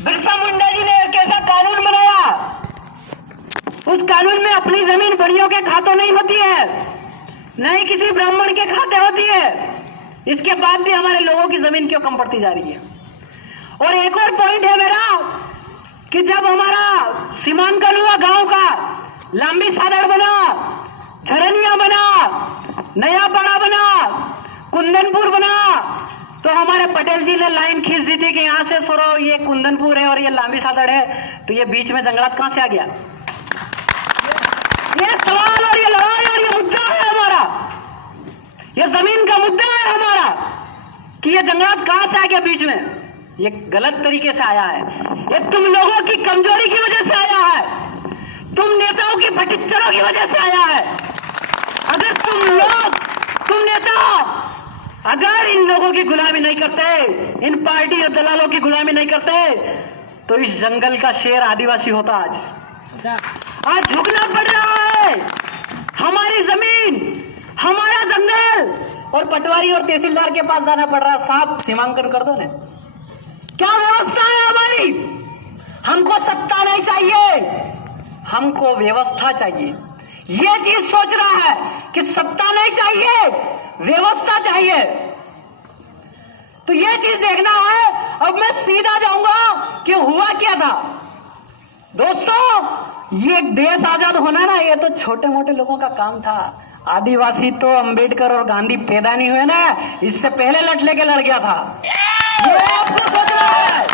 बिरसा मुंडा जी ने एक ऐसा कानून बनाया, उस कानून में अपनी जमीन बड़ियों के खातों नहीं होती है, न ही किसी ब्राह्मण के खाते होती है। इसके बाद भी हमारे लोगों की जमीन क्यों कम पड़ती जा रही है। और एक और पॉइंट है मेरा कि जब हमारा सीमांकन हुआ गांव का, लांबी सादड़ बना, झरनिया बना, नया पाड़ा बना, कुंदनपुर बना, तो हमारे पटेल जी ने लाइन खींच दी थी कि यहां से सुनो ये कुंदनपुर है और ये लांबी सादड़ है, तो ये बीच में जंगलात कहां से आ गया। ये सवाल और ये लड़ाई और ये मुद्दा है हमारा, ये जमीन का मुद्दा है हमारा कि ये जंगलात कहां से आ गया बीच में। ये गलत तरीके से आया है, ये तुम लोगों की कमजोरी की वजह से आया है, तुम नेताओं की फटीचरों की वजह से आया है। अगर तुम नेता अगर इन लोगों की गुलामी नहीं करते, इन पार्टी और दलालों की गुलामी नहीं करते, तो इस जंगल का शेर आदिवासी होता। आज झुकना पड़ रहा है, हमारी जमीन, हमारा जंगल, और पटवारी और तहसीलदार के पास जाना पड़ रहा है, साहब सीमांकन कर दो ना। क्या व्यवस्था है हमारी। हमको सत्ता नहीं चाहिए, हमको व्यवस्था चाहिए। ये चीज सोच रहा है कि सत्ता नहीं चाहिए, व्यवस्था चाहिए। तो ये चीज देखना है। अब मैं सीधा जाऊंगा कि हुआ क्या था। दोस्तों, ये देश आजाद होना ना, ये तो छोटे मोटे लोगों का काम था। आदिवासी तो अंबेडकर और गांधी पैदा नहीं हुए ना, इससे पहले लट लेके लड़ गया था। ये आपको सोचना है।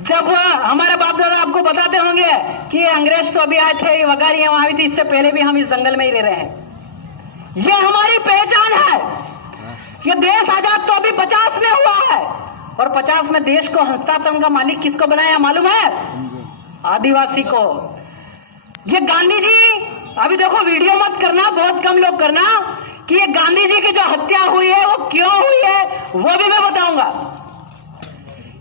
जब हमारे बाप दादा आपको बताते होंगे कि ये अंग्रेज तो अभी आए थे, ये वगारियां वहां भी थी, इससे पहले भी हम इस जंगल में ही रह रहे हैं। ये हमारी पहचान है। ये देश आजाद तो अभी 50 में हुआ है, और 50 में देश को हस्तांतरण का मालिक किसको बनाया मालूम है? आदिवासी को। ये गांधी जी, अभी देखो वीडियो मत करना, बहुत कम लोग करना, कि ये गांधी जी की जो हत्या हुई है वो क्यों हुई है वो भी मैं बताऊंगा।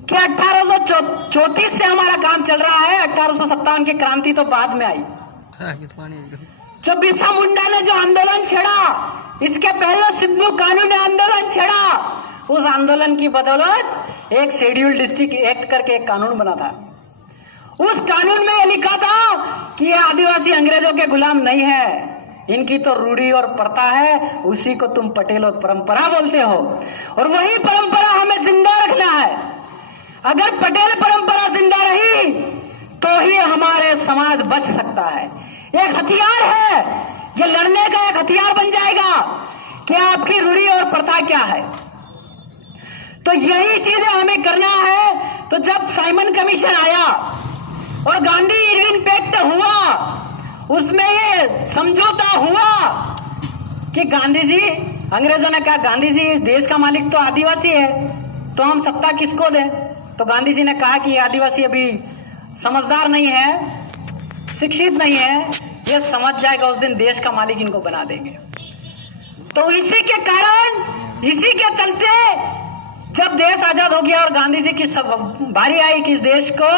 कि 1834 से हमारा काम चल रहा है, 1857 की क्रांति तो बाद में आई। जब बिरसा मुंडा ने जो आंदोलन छेड़ा, इसके पहले सिद्धू कानू ने आंदोलन छेड़ा, उस आंदोलन की बदौलत एक शेड्यूल्ड डिस्ट्रिक्ट एक्ट करके एक कानून बना था। उस कानून में यह लिखा था कि ये आदिवासी अंग्रेजों के गुलाम नहीं है, इनकी तो रूढ़ी और प्रथा है, उसी को तुम पटेल और परंपरा बोलते हो, और वही परंपरा हमें जिंदा रखना है। अगर पटेल परंपरा जिंदा रही तो ही हमारे समाज बच सकता है। एक हथियार है, ये लड़ने का एक हथियार बन जाएगा कि आपकी रूढ़ी और प्रथा क्या है। तो यही चीजें हमें करना है। तो जब साइमन कमीशन आया और गांधी इरविन पैक्ट हुआ, उसमें ये समझौता हुआ कि गांधी जी, अंग्रेजों ने कहा गांधी जी देश का मालिक तो आदिवासी है, तो हम सत्ता किसको दें। तो गांधी जी ने कहा कि आदिवासी अभी समझदार नहीं है, शिक्षित नहीं है, ये समझ जाएगा, उस दिन देश का मालिक इनको बना देंगे। तो इसी के कारण, इसी के चलते जब देश आजाद हो गया और गांधी जी की सब बारी आई कि इस देश को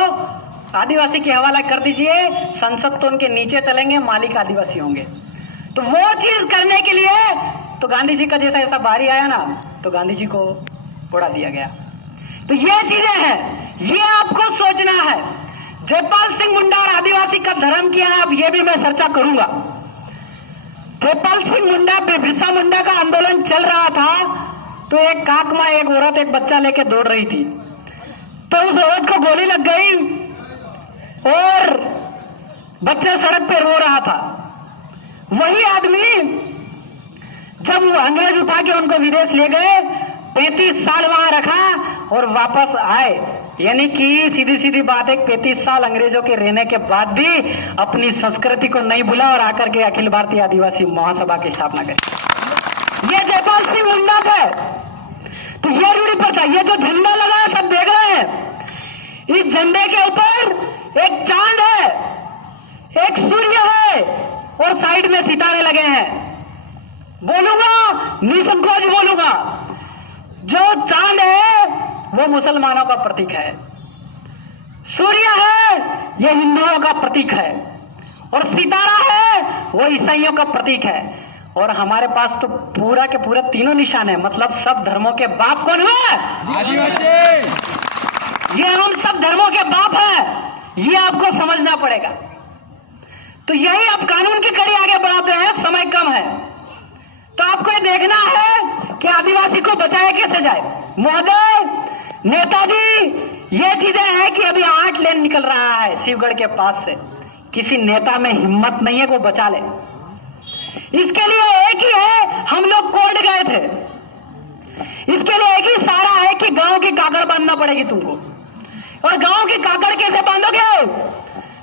आदिवासी के हवाला कर दीजिए, संसद तो उनके नीचे चलेंगे, मालिक आदिवासी होंगे। तो वो चीज करने के लिए तो गांधी जी का जैसा ऐसा बारी आया ना, तो गांधी जी को उड़ा दिया गया। तो ये चीजें हैं, ये आपको सोचना है। जयपाल सिंह मुंडा और आदिवासी का धर्म क्या है, अब ये भी मैं चर्चा करूंगा। जयपाल सिंह मुंडा, बिरसा मुंडा का आंदोलन चल रहा था, तो एक काकमा, एक औरत एक बच्चा लेके दौड़ रही थी, तो उस औरत को गोली लग गई और बच्चा सड़क पे रो रहा था। वही आदमी जब अंग्रेज उठा के उनको विदेश ले गए, 35 साल वहां रखा और वापस आए, यानी कि सीधी सीधी बात है, 35 साल अंग्रेजों के रहने के बाद भी अपनी संस्कृति को नहीं भूला और आकर के अखिल भारतीय आदिवासी महासभा की स्थापना करी। ये जयपाल सिंह मुंडा थे। तो ये रूढ़ी प्रथा, ये जो झंडा लगा है सब देख रहे हैं, इस झंडे के ऊपर एक चांद है, एक सूर्य है और साइड में सितारे लगे हैं। बोलूंगा, निसंकोच बोलूंगा, जो चांद है वो मुसलमानों का प्रतीक है, सूर्य है ये हिंदुओं का प्रतीक है, और सितारा है वो ईसाइयों का प्रतीक है। और हमारे पास तो पूरा के पूरा तीनों निशान है, मतलब सब धर्मों के बाप कौन हुआ? आदिवासी। ये हम सब धर्मों के बाप हैं, ये आपको समझना पड़ेगा। तो यही आप कानून की कड़ी आगे बढ़ाते हैं, समय कम है तो आपको ये देखना है कि आदिवासी को बचाया कैसे जाए। महोदय, नेताजी, ये चीजें हैं कि अभी 8 लेन निकल रहा है शिवगढ़ के पास से, किसी नेता में हिम्मत नहीं है को बचा ले। इसके लिए एक ही है, हम लोग कोर्ट गए थे, इसके लिए एक ही सारा है कि गांव की काकड़ बांधना पड़ेगी तुमको। और गांव की काकड़ कैसे बांधोगे?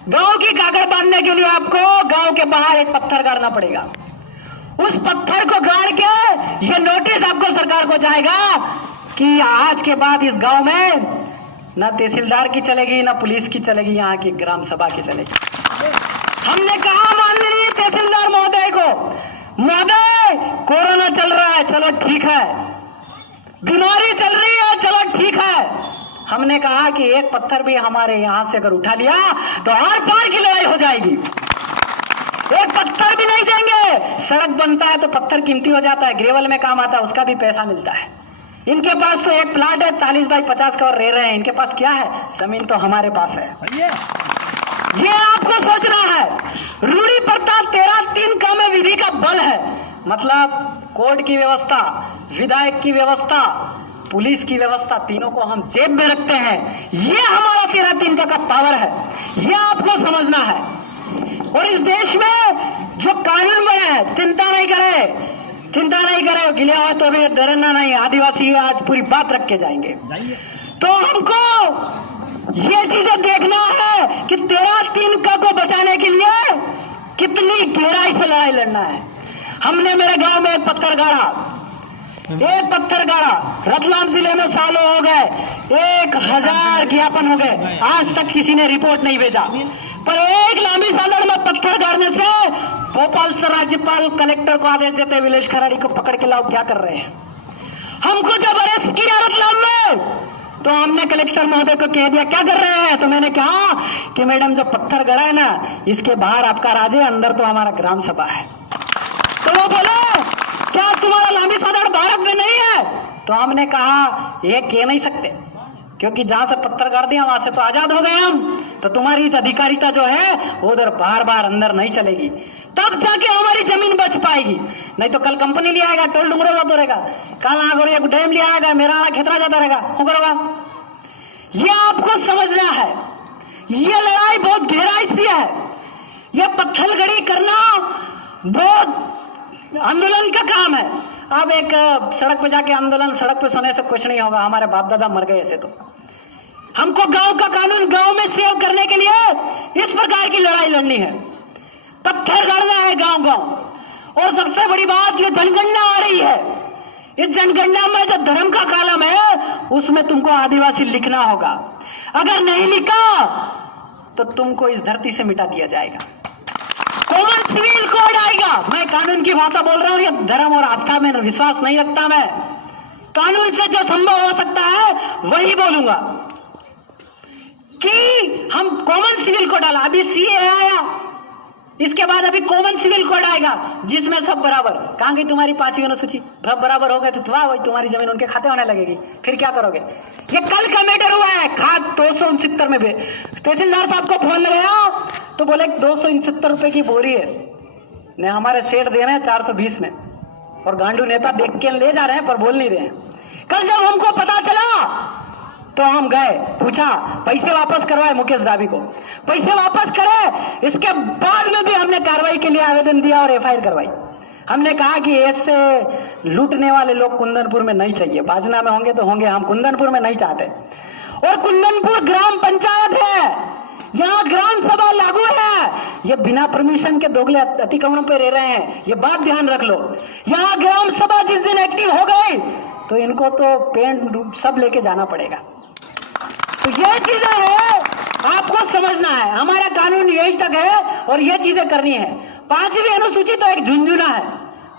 गांव की काकड़ बांधने के लिए आपको गांव के बाहर एक पत्थर गाड़ना पड़ेगा। उस पत्थर को गाड़ के ये नोटिस आपको सरकार को जाएगा कि आज के बाद इस गांव में ना तहसीलदार की चलेगी, ना पुलिस की चलेगी, यहाँ की ग्राम सभा की चलेगी। हमने कहा माननीय तहसीलदार महोदय को, महोदय कोरोना चल रहा है, चलो ठीक है, बीमारी चल रही है, चलो ठीक है। हमने कहा कि एक पत्थर भी हमारे यहां से अगर उठा लिया तो आर पार की लड़ाई हो जाएगी। एक पत्थर भी नहीं देंगे। सड़क बनता है तो पत्थर कीमती हो जाता है, ग्रेवल में काम आता है, उसका भी पैसा मिलता है। इनके पास तो एक प्लाट है 40 बाई 50 का और रह रहे हैं, इनके पास क्या है? जमीन तो हमारे पास है। ये आपको सोचना है। रूढ़ी प्रथा 13(3) का में विधि का बल है, मतलब कोर्ट की व्यवस्था, विधायक की व्यवस्था, पुलिस की व्यवस्था, तीनों को हम जेब में रखते हैं। ये हमारा 13(3) का पावर है, ये आपको समझना है। और इस देश में जो कानून बने हैं, चिंता नहीं करे, गिले हुए तो भी डरना नहीं। आदिवासी आज पूरी बात रख के जाएंगे। तो हमको ये चीजें देखना है कि 13(3) को बचाने के लिए कितनी गहराई से लड़ाई लड़ना है। हमने मेरे गांव में एक पत्थर गाड़ा, रतलाम जिले में सालों हो गए, 1000 ज्ञापन हो गए, आज तक किसी ने रिपोर्ट नहीं भेजा। पर एक लांबी सालड़ में पत्थर गाड़ने से भोपाल से राज्यपाल कलेक्टर को आदेश देते, विलेश खराड़ी को पकड़ के लाओ, क्या कर रहे हैं। हमको जब अरेस्ट किया रतलाम में तो हमने कलेक्टर महोदय को कह दिया क्या कर रहे हैं। तो मैंने कहा कि मैडम जो पत्थर गड़ा है ना, इसके बाहर आपका राज है, अंदर तो हमारा ग्राम सभा है। तो वो बोले क्या तुम्हारा लांबी सादड़ भारत में नहीं है? तो हमने कहा ये कह नहीं सकते, क्योंकि जहां से पत्थर गाड़ दिया वहां से तो आजाद हो गए हम, तो तुम्हारी अधिकारिता जो है उधर बार अंदर नहीं चलेगी, तब जाके हमारी जमीन बच पाएगी। नहीं तो कल कंपनी ले आएगा, टोल डूंगरो जाता रहेगा, कल आगे डैम ले आएगा, मेरा खेतरा जाता रहेगा, हो करोगा। ये आपको समझना है, ये लड़ाई बहुत गहराई से है। ये पत्थरगड़ी करना बहुत आंदोलन का काम है। अब एक सड़क पे जाके आंदोलन सड़क पे सोने से कुछ नहीं होगा, हमारे बाप दादा मर गए ऐसे। तो हमको गांव का कानून गांव में सेव करने के लिए इस प्रकार की लड़ाई लड़नी है, पत्थर गाड़ना है गांव। और सबसे बड़ी बात, ये जनगणना आ रही है, इस जनगणना में जो धर्म का कॉलम है उसमें तुमको आदिवासी लिखना होगा। अगर नहीं लिखा तो तुमको इस धरती से मिटा दिया जाएगा। कॉमन सिविल कोड आएगा। मैं कानून की भाषा बोल रहा हूं, ये धर्म और आस्था में विश्वास नहीं रखता। मैं कानून से जो संभव हो सकता है वही बोलूंगा कि हम कॉमन सिविल कोड डाला। अभी सीए आया, इसके बाद अभी कॉमन सिविल कोड आएगा जिसमें सब बराबर। कहां गई तुम्हारी 5वीं अनुसूची? सब बराबर हो गए तो वाह, वही तुम्हारी जमीन उनके खाते होने लगेगी। फिर क्या करोगे? ये कल का मैटर हुआ है। खाद 269 में भी तहसीलदार साहब को फोन लगाया तो बोले 269 रुपए की बोरी है, ने हमारे सेठ दे रहे हैं 420 में, और गांडू नेता देख के ले जा रहे हैं पर बोल नहीं रहे हैं। कल जब हमको पता चला तो हम गए, पूछा, पैसे वापस करवाए मुकेश दावी को, पैसे वापस करे। इसके बाद में भी हमने कार्रवाई के लिए आवेदन दिया और एफआईआर करवाई। हमने कहा कि ऐसे लूटने वाले लोग कुंदनपुर में नहीं चाहिए, बाजना में होंगे तो होंगे, हम कुंदनपुर में नहीं चाहते। और कुंदनपुर ग्राम पंचायत है, यहाँ ग्राम सभा लागू है। ये बिना परमिशन के दोगले अतिक्रमणों पे रह रहे हैं, ये बात ध्यान रख लो। यहाँ ग्राम सभा जिस दिन एक्टिव हो गई तो इनको तो पेंट सब लेके जाना पड़ेगा। तो ये चीजें है, आपको समझना है। हमारा कानून यही तक है और ये चीजें करनी है। 5वीं अनुसूची तो एक झुंझुना है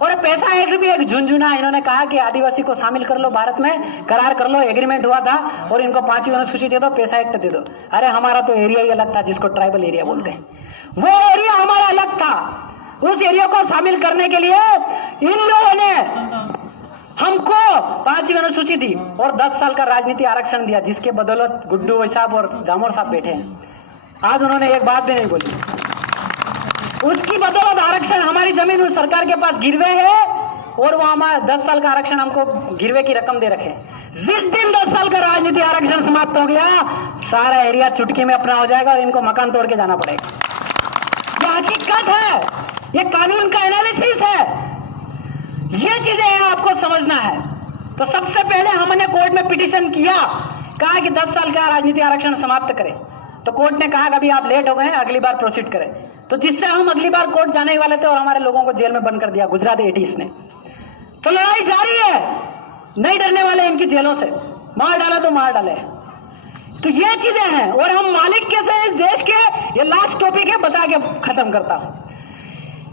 और पैसा एक्ट भी एक झुंझुना है। इन्होंने कहा कि आदिवासी को शामिल कर लो भारत में, करार कर लो, एग्रीमेंट हुआ था और इनको 5वीं अनुसूची दे दो, पैसा एक्ट दे दो। अरे हमारा तो एरिया ही अलग था, जिसको ट्राइबल एरिया बोलते हैं, वो एरिया हमारा अलग था। उस एरिया को शामिल करने के लिए इन लोगों ने हमको 5वीं अनुसूची थी और 10 साल का राजनीति आरक्षण दिया, जिसके बदौलत गुड्डू भाई साहब और जामोर साहब बैठे हैं। आज उन्होंने एक बात भी नहीं बोली। उसकी बदौलत आरक्षण, हमारी जमीन उस सरकार के पास गिरवे है और वो हमारा 10 साल का आरक्षण हमको गिरवे की रकम दे रखे। जिस दिन 10 साल का राजनीति आरक्षण समाप्त हो गया, सारा एरिया चुटकी में अपना हो जाएगा और इनको मकान तोड़ के जाना पड़ेगा। ये हकीकत है, ये कानून का एनालिसिस है, ये चीजें हैं, आपको समझना है। तो सबसे पहले हमने कोर्ट में पिटीशन किया, कहा कि 10 साल का राजनीति आरक्षण समाप्त करें। तो कोर्ट ने कहा कि अभी आप लेट हो गए हैं, अगली बार प्रोसीड करें। तो जिससे हम अगली बार कोर्ट जाने वाले थे और हमारे लोगों को जेल में बंद कर दिया गुजरात एटीज ने। तो लड़ाई जारी है, नहीं डरने वाले इनकी जेलों से, मार डाला तो मार डाले। तो ये चीजें हैं और हम मालिक कैसे इस देश के, ये लास्ट टॉपिक है, बता के खत्म करता हूं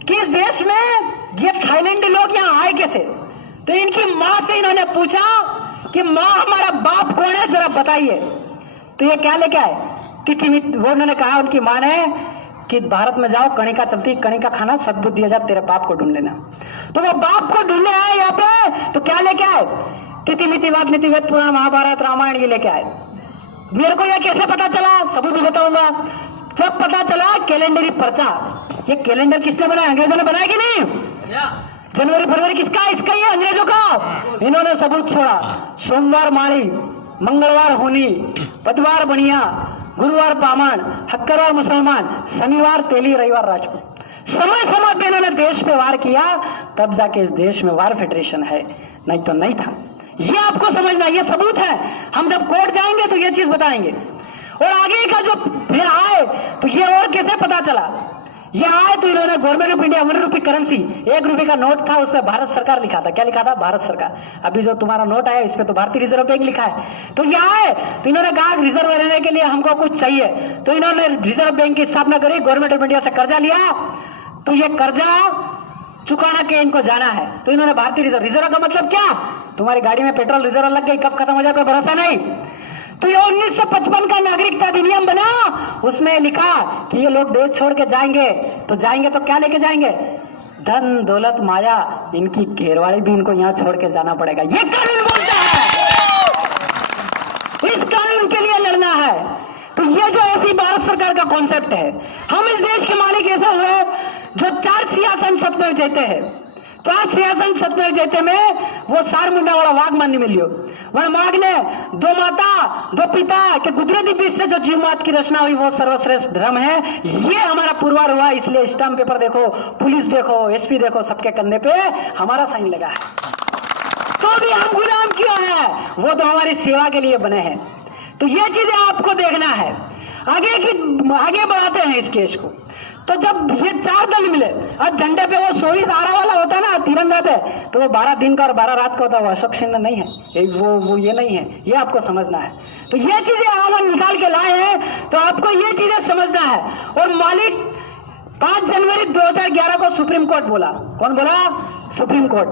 कि इस देश में ये थाईलैंडी लोग यहाँ आए कैसे। तो इनकी माँ से इन्होंने पूछा कि माँ हमारा बाप कौन है, जरा बताइए। तो ये क्या लेके आए कि वो उन्होंने कहा, उनकी माँ ने कि भारत में जाओ, कणिका चलती, कणिका खाना, सद्बुद्धि दिया जाए, तेरे बाप को ढूंढ लेना। तो वो बाप को ढूंढने आए यहाँ पे। तो क्या लेके आए, तिथि मिति वाद नीति वेद पुराण महाभारत रामायण ये लेके आए। मेरे को यह कैसे पता चला, सबूत भी बताऊंगा। जब पता चला कैलेंडरी पर्चा, ये कैलेंडर किसने बनाया, अंग्रेजों ने बनाया कि नहीं? जनवरी फरवरी किसका, इसका ही है, अंग्रेजों का। इन्होंने सबूत छोड़ा, सोमवार माड़ी, मंगलवार होनी, बुधवार बनिया, गुरुवार पामन, हक्करवार मुसलमान, शनिवार तेली, रविवार राजपूत। समय समय पे इन्होंने देश पे वार किया, तब जाके इस देश में वार फेडरेशन है, नहीं तो नहीं था। ये आपको समझना, ये सबूत है। हम जब कोर्ट जाएंगे तो ये चीज बताएंगे। और आगे का जो फिर आए तो ये और कैसे पता चला, ये आए तो इन्होंने गवर्नमेंट ऑफ इंडिया 1 रुपये करेंसी, 1 रुपये का नोट था, उसमें भारत सरकार लिखा था। क्या लिखा था, भारत सरकार। अभी जो तुम्हारा नोट आया इस पे तो भारतीय रिजर्व बैंक लिखा है। तो ये आए तो इन्होंने कहा रिजर्व लेने के लिए हमको कुछ चाहिए। तो इन्होंने रिजर्व बैंक की स्थापना करी, गवर्नमेंट ऑफ इंडिया से कर्जा लिया। तो ये कर्जा चुकाना के इनको जाना है। तो इन्होंने भारतीय रिजर्व का मतलब क्या, तुम्हारी गाड़ी में पेट्रोल रिजर्व लग गई, कब खत्म हो जाए कोई भरोसा नहीं। तो ये 1955 का नागरिकता अधिनियम बना, उसमें लिखा कि ये लोग देश छोड़ के जाएंगे तो क्या लेके जाएंगे, धन दौलत माया, इनकी घेरवाड़ी भी इनको यहाँ छोड़ के जाना पड़ेगा। ये कानून बोलता है, इस कानून के लिए लड़ना है। तो ये जो ऐसी भारत सरकार का कॉन्सेप्ट है, हम इस देश के मालिक ऐसे हुए जो 4 सिंहासन सतमें जीते हैं। 4 सिंहासन सतमें जीते में वो सार मुंडा वाला वाघ मान मिलियो, वह माघ ने 2 माता 2 पिता के गुजराती बीच से जो जीवमात की रचना हुई वो सर्वश्रेष्ठ धर्म है। ये हमारा पुरवार हुआ, इसलिए स्टाम्प पेपर देखो, पुलिस देखो, एसपी देखो, सबके कंधे पे हमारा साइन लगा है। तो भी हम गुलाम क्यों है, वो तो हमारी सेवा के लिए बने हैं। तो ये चीजें आपको देखना है। आगे बढ़ाते हैं इस केस को। तो जब ये 4 दल मिले, अब झंडे पे वो 24 आरा वाला होता है ना तिरंगा पे, तो वो 12 दिन का और 12 रात का होता है, वो अशोक सिंह नहीं है, वो ये नहीं है, ये आपको समझना है। तो ये चीजें हम निकाल के लाए हैं, तो आपको ये चीजें समझना है। और मालिक 5 जनवरी 2011 को सुप्रीम कोर्ट बोला, कौन बोला, सुप्रीम कोर्ट,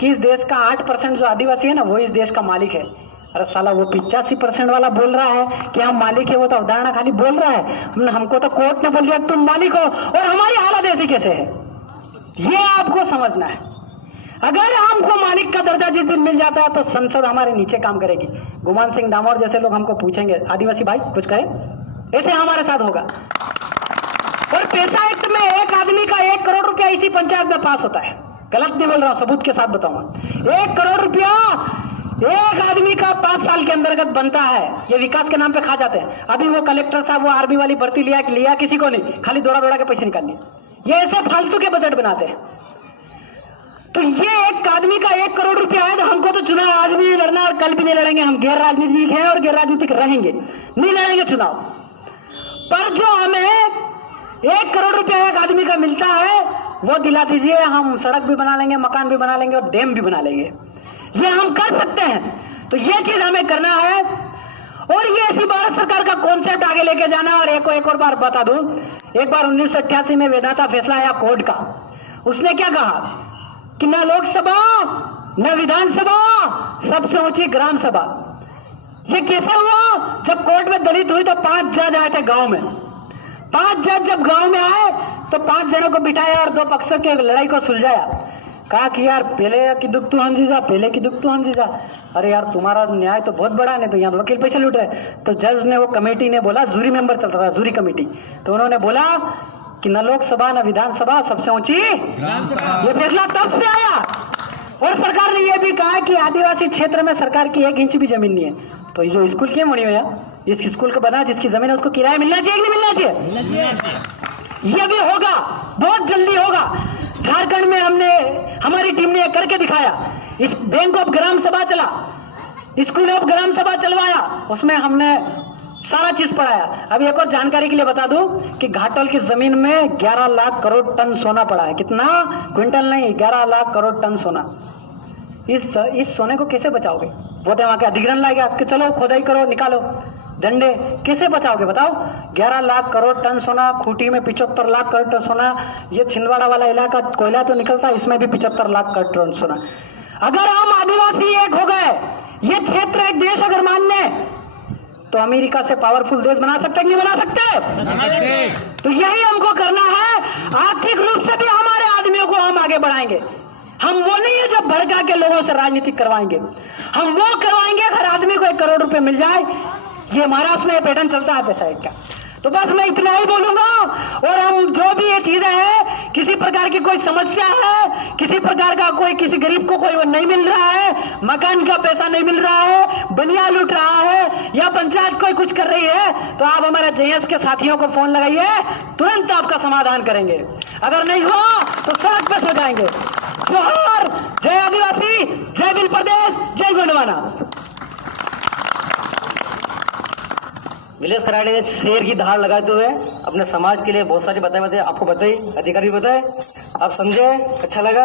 कि इस देश का 8% जो आदिवासी है ना, वो इस देश का मालिक है। अरे साला वो 85% वाला बोल रहा है कि हम मालिक है, वो तो अवधारणा खाली बोल रहा है। हमको तो कोर्ट ने बोल दिया तुम मालिक हो, और हमारी हालत ऐसी कैसे है, ये आपको समझना है। अगर हमको मालिक का दर्जा जिस दिन मिल जाता है तो संसद हमारे नीचे काम करेगी। गुमान सिंह डामोर जैसे लोग हमको पूछेंगे, आदिवासी भाई कुछ कहे, ऐसे हमारे साथ होगा। और पैसा एक्ट में एक आदमी का 1 करोड़ रुपया इसी पंचायत में पास होता है, गलत नहीं बोल रहा हूं, सबूत के साथ बताऊंगा। 1 करोड़ रुपया एक आदमी का 5 साल के अंतर्गत बनता है। ये विकास के नाम पे खा जाते हैं। अभी वो कलेक्टर साहब वो आर्मी वाली भर्ती लिया किसी को नहीं, खाली दौड़ा के पैसे निकाल लिए। ये ऐसे फालतू के बजट बनाते हैं। तो ये एक आदमी का 1 करोड़ रुपया है। तो हमको तो चुनाव आज भी नहीं लड़ना और कल भी नहीं लड़ेंगे। हम गैर राजनीतिक हैं और गैर राजनीतिक रहेंगे, नहीं लड़ेंगे चुनाव। पर जो हमें 1 करोड़ रुपया एक आदमी का मिलता है वो दिला दीजिए, हम सड़क भी बना लेंगे, मकान भी बना लेंगे और डैम भी बना लेंगे। ये हम कर सकते हैं। तो ये चीज हमें करना है। और ये ऐसी भारत सरकार का कॉन्सेप्ट आगे लेके जाना। और एक और बार बता दूं, एक बार 1988 में वेदांता फैसला आया कोर्ट का। उसने क्या कहा कि न लोकसभा न विधानसभा, सबसे ऊंची ग्राम सभा। ये कैसे हुआ, जब कोर्ट में दलित हुई तो 5 जज आए थे गांव में। 5 जज जब गांव में आए तो 5 जनों को बिठाया और 2 पक्षों की लड़ाई को सुलझाया। कहा कि यार पहले की दुख तू हम जीजा, पहले की दुख तू हम जीजा। अरे यार तुम्हारा न्याय तो बहुत बड़ा है, तो यहाँ वकील पैसे लूट रहे। तो जज ने, वो कमेटी ने बोला, जूरी मेंबर चल रहा था, जूरी कमेटी, तो उन्होंने बोला कि न लोकसभा न विधानसभा, सबसे ऊंची ये फैसला तब से आया। और सरकार ने यह भी कहा कि आदिवासी क्षेत्र में सरकार की 1 इंच भी जमीन नहीं है। तो ये जो स्कूल क्यों बनी हुई है, इस स्कूल का बना, जिसकी जमीन है उसको किराया मिलना चाहिए कि नहीं मिलना चाहिए? ये भी होगा, बहुत जल्दी होगा। झारखंड में हमारी टीम ने करके दिखाया। इस बैंक ऑफ ग्राम सभा चला, स्कूल ऑफ ग्राम सभा चलवाया, उसमें हमने सारा चीज पढ़ाया। अभी एक और जानकारी के लिए बता दूं कि घाटोल की जमीन में 11 लाख करोड़ टन सोना पड़ा है। कितना? क्विंटल नहीं, 11 लाख करोड़ टन सोना। इस सोने को कैसे बचाओगे? बोलते वहां के अधिग्रहण लाएगा कि चलो खोदाई करो, निकालो डंडे, कैसे बचाओगे बताओ? 11 लाख करोड़ टन सोना, खूंटी में 75 लाख करोड़ टन सोना, ये छिंदवाड़ा वाला इलाका कोयला तो निकलता है, इसमें भी 75 लाख करोड़ टन सोना। अगर हम आदिवासी एक हो गए, ये क्षेत्र एक देश अगर मानने, तो अमेरिका से पावरफुल देश बना सकते कि नहीं बना सकते? तो यही हमको करना है। आर्थिक रूप से भी हमारे आदमियों को हम आगे बढ़ाएंगे। हम वो नहीं है जो भड़का के लोगों से राजनीति करवाएंगे, हम वो करवाएंगे हर आदमी को 1 करोड़ रुपए मिल जाए। ये महाराष्ट्र में पैटर्न चलता है पैसा का। तो बस मैं इतना ही बोलूंगा। और हम जो भी ये चीजें हैं, किसी प्रकार की कोई समस्या है, किसी प्रकार का कोई, किसी गरीब को कोई नहीं मिल रहा है, मकान का पैसा नहीं मिल रहा है, बनिया लूट रहा है, या पंचायत कोई कुछ कर रही है, तो आप हमारे जेएस के साथियों को फोन लगाइए, तुरंत आपका समाधान करेंगे। अगर नहीं हुआ तो सड़क पे सो जाएंगे। जोहार, जय आदिवासी, जय बिल प्रदेश, जय गोंडवाना। विलेश खराड़े ने शेर की धार लगाते हुए अपने समाज के लिए बहुत सारी बातें बताई, आपको बताई, अधिकारी भी बताए, आप समझे, अच्छा लगा।